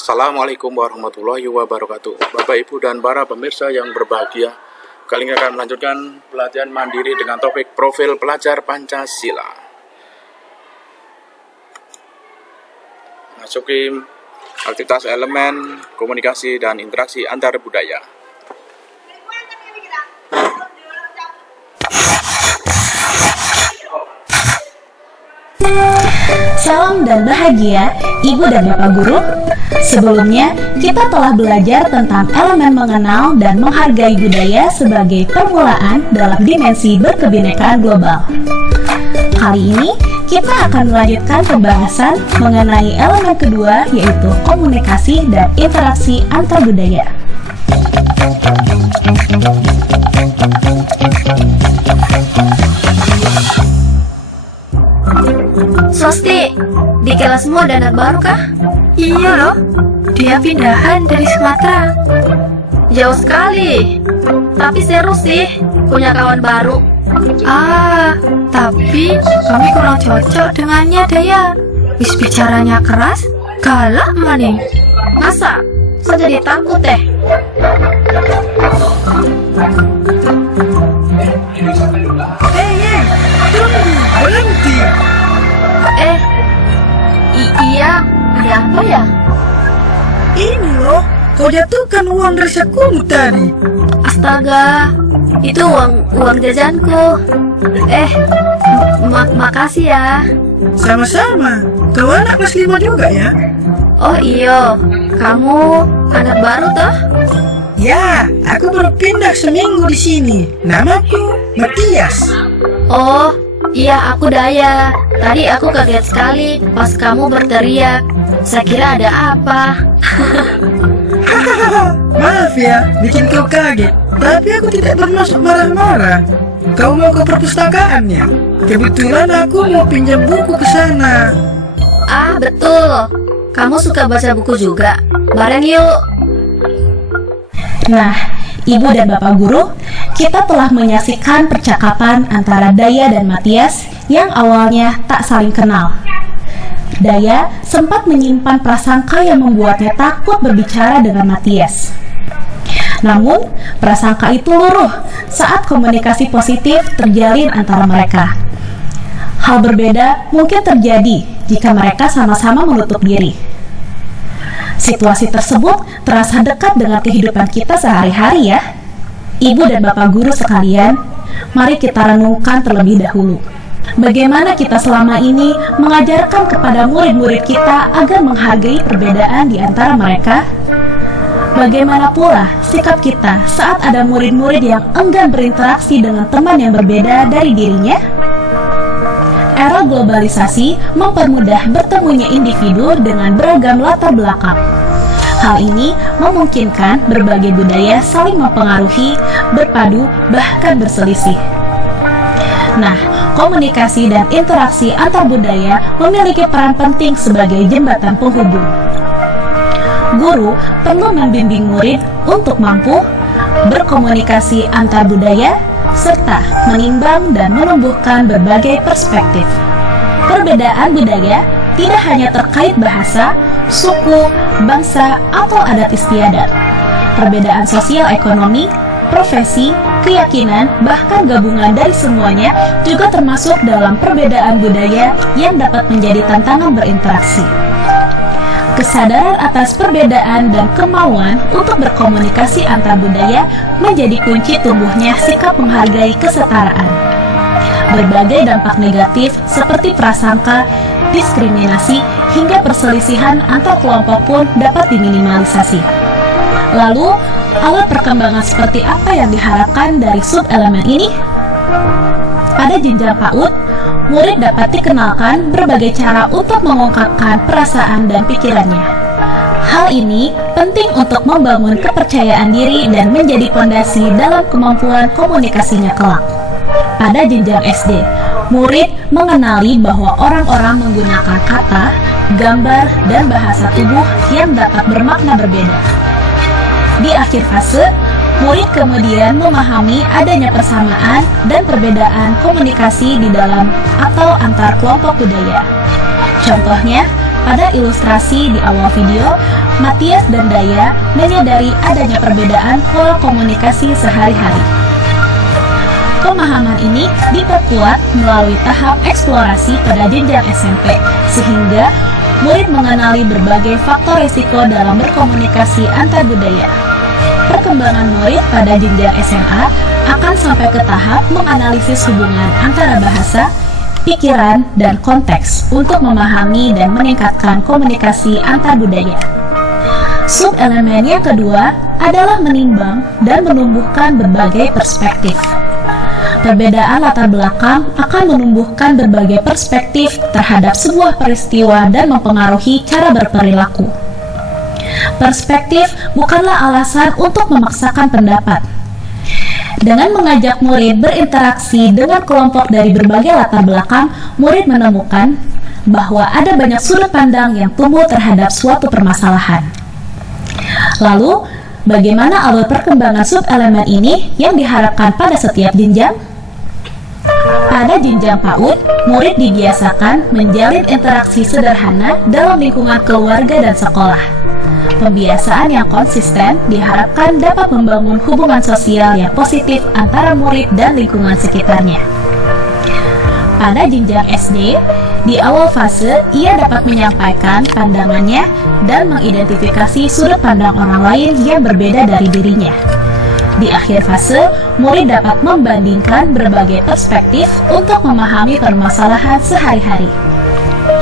Assalamualaikum warahmatullahi wabarakatuh. Bapak, Ibu, dan para pemirsa yang berbahagia, kali ini akan melanjutkan pelatihan mandiri dengan topik profil pelajar Pancasila. Masuki aktivitas elemen komunikasi dan interaksi antar budaya. Salam dan bahagia, Ibu dan Bapak Guru. Sebelumnya, kita telah belajar tentang elemen mengenal dan menghargai budaya sebagai permulaan dalam dimensi berkebinekaan global. Kali ini, kita akan melanjutkan pembahasan mengenai elemen kedua, yaitu komunikasi dan interaksi antar budaya. Sosti, di kelasmu ada anak baru kah? Iya loh, dia pindahan dari Sumatera. Jauh sekali, tapi seru sih punya kawan baru. Tapi kami kurang cocok dengannya Daya. Wis bicaranya keras, galak maning. Masa? Saya jadi takut deh. Tunggu, berhenti. Iya, ada apa ya? Ini loh, kau jatuhkan uang dari sakumu tadi. Astaga, itu uang jajanku. Makasih ya. Sama-sama, kau anak kelas 5 juga ya? Oh iya, kamu anak baru toh? Ya, aku baru pindah seminggu di sini. Namaku Matias. Oh, iya aku Daya. Tadi aku kaget sekali pas kamu berteriak. Saya kira ada apa. Maaf ya, bikin kau kaget. Tapi aku tidak bermaksud marah-marah. Kau mau ke perpustakaannya? Kebetulan aku mau pinjam buku ke sana. Ah, betul. Kamu suka baca buku juga? Bareng yuk. Nah, Ibu dan Bapak Guru, kita telah menyaksikan percakapan antara Daya dan Matias yang awalnya tak saling kenal. Daya sempat menyimpan prasangka yang membuatnya takut berbicara dengan Matias. Namun, prasangka itu luruh saat komunikasi positif terjalin antara mereka. Hal berbeda mungkin terjadi jika mereka sama-sama menutup diri. Situasi tersebut terasa dekat dengan kehidupan kita sehari-hari ya. Ibu dan Bapak Guru sekalian, mari kita renungkan terlebih dahulu. Bagaimana kita selama ini mengajarkan kepada murid-murid kita agar menghargai perbedaan di antara mereka? Bagaimana pula sikap kita saat ada murid-murid yang enggan berinteraksi dengan teman yang berbeda dari dirinya? Era globalisasi mempermudah bertemunya individu dengan beragam latar belakang. Hal ini memungkinkan berbagai budaya saling mempengaruhi, berpadu, bahkan berselisih. Nah, komunikasi dan interaksi antar budaya memiliki peran penting sebagai jembatan penghubung. Guru perlu membimbing murid untuk mampu berkomunikasi antar budaya, serta menimbang dan menumbuhkan berbagai perspektif. Perbedaan budaya tidak hanya terkait bahasa, suku, bangsa, atau adat istiadat. Perbedaan sosial ekonomi, profesi, keyakinan, bahkan gabungan dari semuanya juga termasuk dalam perbedaan budaya yang dapat menjadi tantangan berinteraksi. Kesadaran atas perbedaan dan kemauan untuk berkomunikasi antar budaya menjadi kunci tumbuhnya sikap menghargai kesetaraan. Berbagai dampak negatif seperti prasangka, diskriminasi, hingga perselisihan antar kelompok pun dapat diminimalisasi. Lalu, alat perkembangan seperti apa yang diharapkan dari sub-elemen ini? Pada jenjang PAUD, murid dapat dikenalkan berbagai cara untuk mengungkapkan perasaan dan pikirannya. Hal ini penting untuk membangun kepercayaan diri dan menjadi fondasi dalam kemampuan komunikasinya kelak. Pada jenjang SD, murid mengenali bahwa orang-orang menggunakan kata, gambar, dan bahasa tubuh yang dapat bermakna berbeda. Di akhir fase, murid kemudian memahami adanya persamaan dan perbedaan komunikasi di dalam atau antar kelompok budaya. Contohnya, Pada ilustrasi di awal video, Matias dan Daya menyadari adanya perbedaan pola komunikasi sehari-hari. Pemahaman ini diperkuat melalui tahap eksplorasi pada jenjang SMP, sehingga murid mengenali berbagai faktor risiko dalam berkomunikasi antar budaya. Perkembangan murid pada jenjang SMA akan sampai ke tahap menganalisis hubungan antara bahasa, pikiran, dan konteks untuk memahami dan meningkatkan komunikasi antar budaya. Subelemen yang kedua adalah menimbang dan menumbuhkan berbagai perspektif. Perbedaan latar belakang akan menumbuhkan berbagai perspektif terhadap sebuah peristiwa dan mempengaruhi cara berperilaku. Perspektif bukanlah alasan untuk memaksakan pendapat. Dengan mengajak murid berinteraksi dengan kelompok dari berbagai latar belakang, murid menemukan bahwa ada banyak sudut pandang yang tumbuh terhadap suatu permasalahan. Lalu, bagaimana alur perkembangan subelemen ini yang diharapkan pada setiap jenjang? Pada jenjang PAUD, murid dibiasakan menjalin interaksi sederhana dalam lingkungan keluarga dan sekolah. Pembiasaan yang konsisten diharapkan dapat membangun hubungan sosial yang positif antara murid dan lingkungan sekitarnya. Pada jenjang SD, di awal fase ia dapat menyampaikan pandangannya dan mengidentifikasi sudut pandang orang lain yang berbeda dari dirinya. Di akhir fase, murid dapat membandingkan berbagai perspektif untuk memahami permasalahan sehari-hari.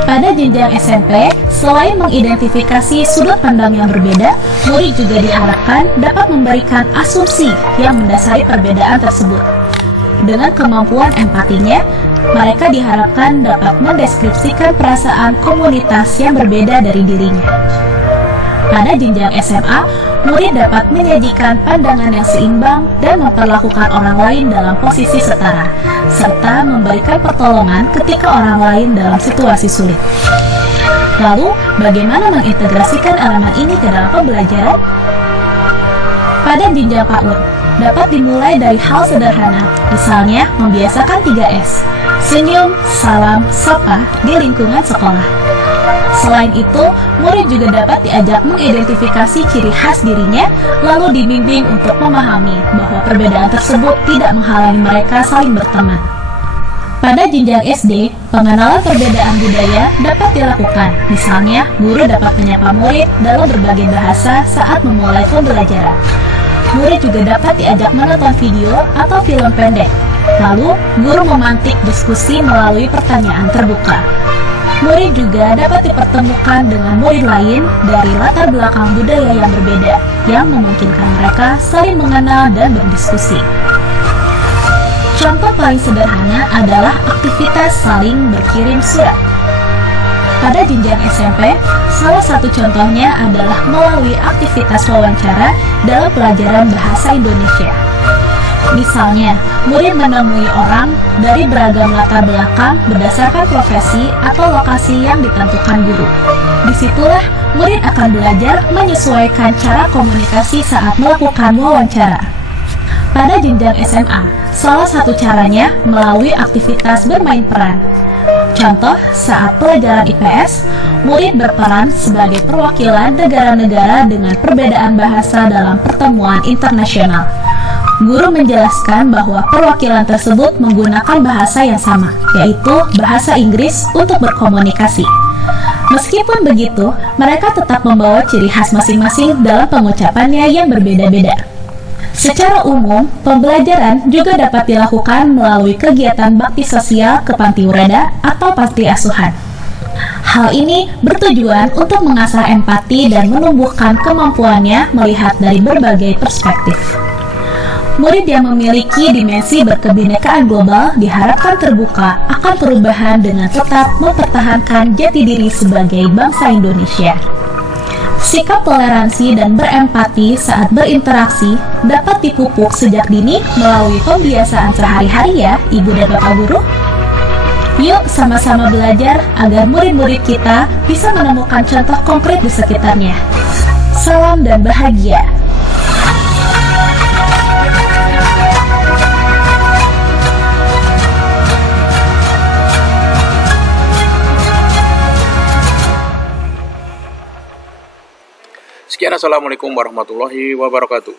Pada jenjang SMP, selain mengidentifikasi sudut pandang yang berbeda, murid juga diharapkan dapat memberikan asumsi yang mendasari perbedaan tersebut. Dengan kemampuan empatinya, mereka diharapkan dapat mendeskripsikan perasaan komunitas yang berbeda dari dirinya. Pada jenjang SMA, murid dapat menyajikan pandangan yang seimbang dan memperlakukan orang lain dalam posisi setara, serta memberikan pertolongan ketika orang lain dalam situasi sulit. Lalu, bagaimana mengintegrasikan elemen ini ke dalam pembelajaran? Pada jenjang PAUD, dapat dimulai dari hal sederhana, misalnya membiasakan 3S, senyum, salam, sapa di lingkungan sekolah. Selain itu, murid juga dapat diajak mengidentifikasi ciri khas dirinya, lalu dibimbing untuk memahami bahwa perbedaan tersebut tidak menghalangi mereka saling berteman. Pada jenjang SD, pengenalan perbedaan budaya dapat dilakukan. Misalnya, guru dapat menyapa murid dalam berbagai bahasa saat memulai pembelajaran. Murid juga dapat diajak menonton video atau film pendek. Lalu, guru memantik diskusi melalui pertanyaan terbuka. Murid juga dapat dipertemukan dengan murid lain dari latar belakang budaya yang berbeda, yang memungkinkan mereka saling mengenal dan berdiskusi. Contoh paling sederhana adalah aktivitas saling berkirim surat. Pada jenjang SMP, salah satu contohnya adalah melalui aktivitas wawancara dalam pelajaran bahasa Indonesia. Misalnya, murid menemui orang dari beragam latar belakang berdasarkan profesi atau lokasi yang ditentukan guru. Disitulah murid akan belajar menyesuaikan cara komunikasi saat melakukan wawancara. Pada jenjang SMA, salah satu caranya melalui aktivitas bermain peran. Contoh, saat pelajaran IPS, murid berperan sebagai perwakilan negara-negara dengan perbedaan bahasa dalam pertemuan internasional. Guru menjelaskan bahwa perwakilan tersebut menggunakan bahasa yang sama, yaitu bahasa Inggris untuk berkomunikasi. Meskipun begitu, mereka tetap membawa ciri khas masing-masing dalam pengucapannya yang berbeda-beda. Secara umum, pembelajaran juga dapat dilakukan melalui kegiatan bakti sosial ke panti ureda atau panti asuhan. Hal ini bertujuan untuk mengasah empati dan menumbuhkan kemampuannya melihat dari berbagai perspektif. Murid yang memiliki dimensi berkebinekaan global diharapkan terbuka akan perubahan dengan tetap mempertahankan jati diri sebagai bangsa Indonesia. Sikap toleransi dan berempati saat berinteraksi dapat dipupuk sejak dini melalui pembiasaan sehari-hari ya, Ibu dan Bapak Guru. Yuk sama-sama belajar agar murid-murid kita bisa menemukan contoh konkret di sekitarnya. Salam dan bahagia. Sekian, assalamualaikum warahmatullahi wabarakatuh.